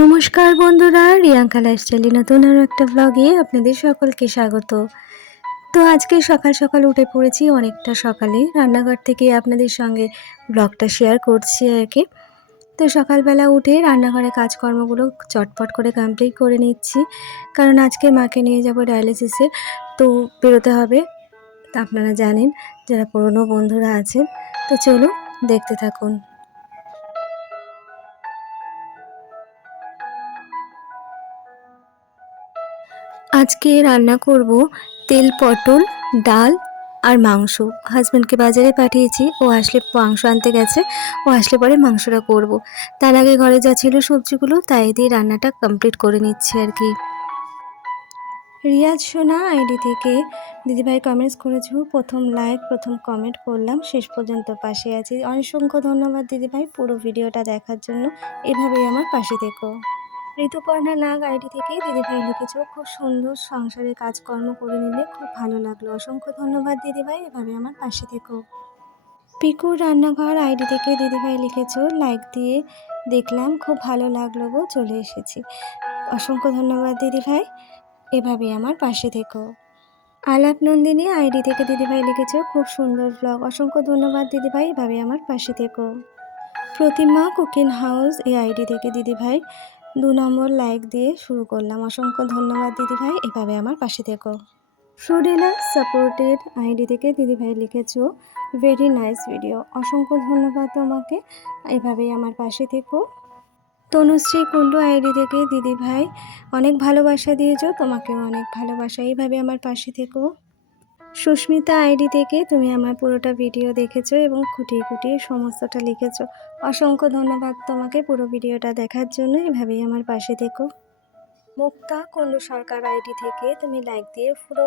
নমস্কার বন্ধুরা, রিয়াঙ্কা লাইফস্টাইলে নতুন আরও একটা ব্লগে আপনাদের সকলকে স্বাগত। তো আজকে সকাল সকাল উঠে পড়েছি, অনেকটা সকালে রান্নাঘর থেকে আপনাদের সঙ্গে ব্লগটা শেয়ার করছি আর কি। তো সকালবেলা উঠে রান্নাঘরে কাজকর্মগুলো চটপট করে কমপ্লিট করে নিচ্ছি, কারণ আজকে মাকে নিয়ে যাব ডায়ালিসিসে, তো বেরোতে হবে। তা আপনারা জানেন যারা পুরনো বন্ধুরা আছেন, তো চলুন দেখতে থাকুন। আজকে রান্না করব তেল পটল, ডাল আর মাংস। হাজব্যান্ডকে বাজারে পাঠিয়েছি, ও আসলে মাংস আনতে গেছে, ও আসলে পরে মাংসটা করব। তার আগে ঘরে যা ছিল সবজিগুলো তাই দিয়ে রান্নাটা কমপ্লিট করে নিচ্ছি আর কি। রিয়াজ সোনা আইডি থেকে দিদিভাই কমেন্টস করেছিল, প্রথম লাইক প্রথম কমেন্ট করলাম, শেষ পর্যন্ত পাশে আছি। অসংখ্য ধন্যবাদ দিদিভাই পুরো ভিডিওটা দেখার জন্য, এভাবেই আমার পাশে থেকো। ঋতুপর্ণা নাগ আইডি থেকে দিদিভাই লিখেছ, খুব সুন্দর সংসারে কাজকর্ম করে নিলে খুব ভালো লাগলো। অসংখ্য ধন্যবাদ দিদিভাই, এভাবে আমার পাশে থেকো। পিকুর রান্নাঘর আইডি থেকে দিদিভাই লিখেছ, লাইক দিয়ে দেখলাম, খুব ভালো লাগলো গো, চলে এসেছি। অসংখ্য ধন্যবাদ দিদিভাই, এভাবেই আমার পাশে থেকো। আলাপ নন্দিনী আইডি থেকে দিদিভাই লিখেছ, খুব সুন্দর ব্লগ। অসংখ্য ধন্যবাদ দিদিভাই, এভাবে আমার পাশে থেকো। প্রতিমা কুকিং হাউস এই আইডি থেকে দিদিভাই 2 নম্বর লাইক দিয়ে শুরু করলাম। অসংখ্য ধন্যবাদ দিদিভাই, এভাবে আমার পাশে থেকো। ফ্রুডেলা সাপোর্টেড আইডি থেকে দিদিভাই লিখেছ, ভেরি নাইস ভিডিও। অসংখ্য ধন্যবাদ তোমাকে, এভাবেই আমার পাশে থেকো। তনুশ্রী কুণ্ডু আইডি থেকে দিদিভাই অনেক ভালোবাসা দিয়েছ, তোমাকেও অনেক ভালোবাসা, এইভাবে আমার পাশে থেকো। সুস্মিতা আইডি থেকে তুমি আমার পুরোটা ভিডিও দেখেছো এবং খুঁটিয়ে খুঁটিয়ে সমস্তটা লিখেছো। অসংখ্য ধন্যবাদ তোমাকে পুরো ভিডিওটা দেখার জন্য, এভাবেই আমার পাশে থেকো। মুক্তা কুণ্ডু সরকার আইডি থেকে তুমি লাইক দিয়ে পুরো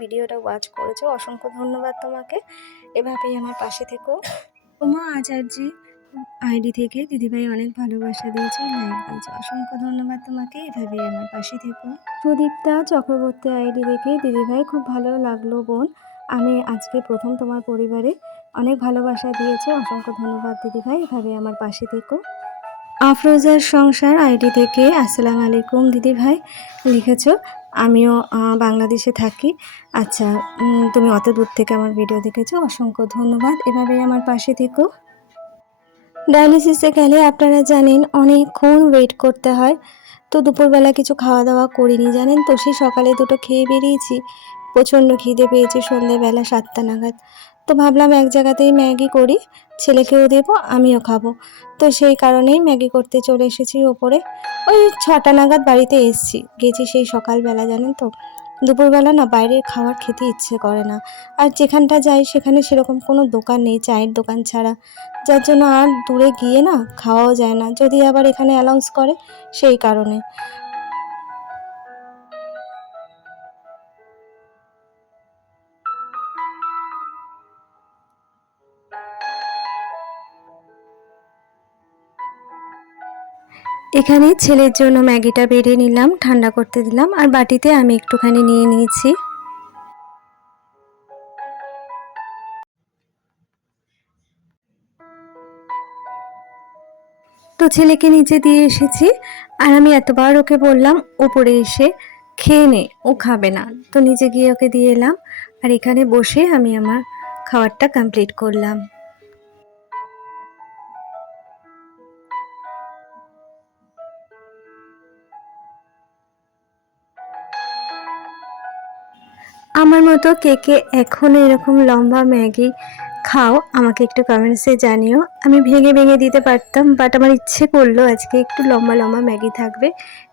ভিডিওটা ওয়াচ করেছো। অসংখ্য ধন্যবাদ তোমাকে, এভাবেই আমার পাশে থেকো। উমা আচার্যি আইডি থেকে দিদিভাই অনেক ভালোবাসা দিয়েছে, লাইক দিয়েছে। অসংখ্য ধন্যবাদ তোমাকে, এভাবেই আমার পাশে থেকো। সুদীপ্তা চক্রবর্তী আইডি থেকে দিদিভাই খুব ভালো লাগলো বোন, আমি আজকে প্রথম তোমার পরিবারে, অনেক ভালোবাসা দিয়েছে। অসংখ্য ধন্যবাদ দিদিভাই, এভাবে আমার পাশে থেকো। আফরোজার সংসার আইডি থেকে আসসালামু আলাইকুম দিদিভাই লিখেছো, আমিও বাংলাদেশে থাকি। আচ্ছা, তুমি অত দূর থেকে আমার ভিডিও দেখেছো, অসংখ্য ধন্যবাদ, এভাবেই আমার পাশে থেকো। ডায়ালিসিসে গেলে আপনারা জানেন অনেকক্ষণ ওয়েট করতে হয়, তো দুপুরবেলা কিছু খাওয়া দাওয়া করিনি জানেন তো, সেই সকালে দুটো খেয়ে বেরিয়েছি, প্রচণ্ড খিদে পেয়েছে সন্ধ্যেবেলা 7টা নাগাদ। তো ভাবলাম এক জায়গাতেই ম্যাগি করি, ছেলেকেও দেবো আমিও খাবো, তো সেই কারণেই ম্যাগি করতে চলে এসেছি ওপরে। ওই 6টা নাগাদ বাড়িতে গেছি সেই সকালবেলা জানেন তো, দুপুরবেলা না বাইরের খাবার খেতে ইচ্ছে করে না, আর যেখানটা যাই সেখানে সেরকম কোনো দোকান নেই চায়ের দোকান ছাড়া, যার জন্য আর দূরে গিয়ে না খাওয়াও যায় না, যদি আবার এখানে অ্যানাউন্স করে সেই কারণে। এখানে ছেলের জন্য ম্যাগিটা বেরিয়ে নিলাম, ঠান্ডা করতে দিলাম, আর বাটিতে আমি একটুখানি নিয়ে নিয়েছি। তো ছেলেকে নিচে দিয়ে এসেছি, আর আমি এতবার ওকে বললাম ওপরে এসে খেয়ে নে, ও খাবে না, তো নিচে গিয়ে ওকে দিয়ে এলাম, আর এখানে বসে আমি আমার খাবারটা কমপ্লিট করলাম। আমার মতো কে কে এখনও এরকম লম্বা ম্যাগি খাও, আমাকে একটু কমেন্টসে জানিও। আমি ভেঙে ভেঙে দিতে পারতাম, বাট আমার ইচ্ছে করলো আজকে একটু লম্বা লম্বা ম্যাগি থাকবে,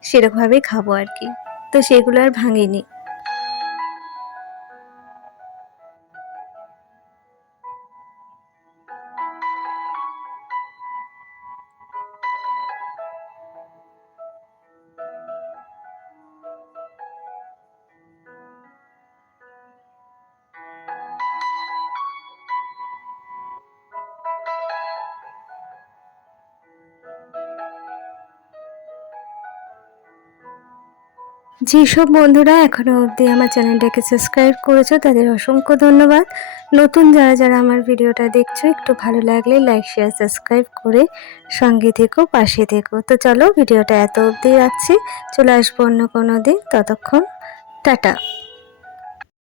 সেরকমভাবেই খাবো আর কি, তো সেগুলো আর ভাঙিনি। যেসব বন্ধুরা এখনও অবধি আমার চ্যানেলটাকে সাবস্ক্রাইব করেছো তাদের অসংখ্য ধন্যবাদ। নতুন যারা আমার ভিডিওটা দেখছো, একটু ভালো লাগলে লাইক শেয়ার সাবস্ক্রাইব করে সঙ্গে থেকো, পাশে থেকো। তো চলো ভিডিওটা এত অবধি রাখছি, চলে আসবো অন্য কোনো দিন। ততক্ষণ টাটা।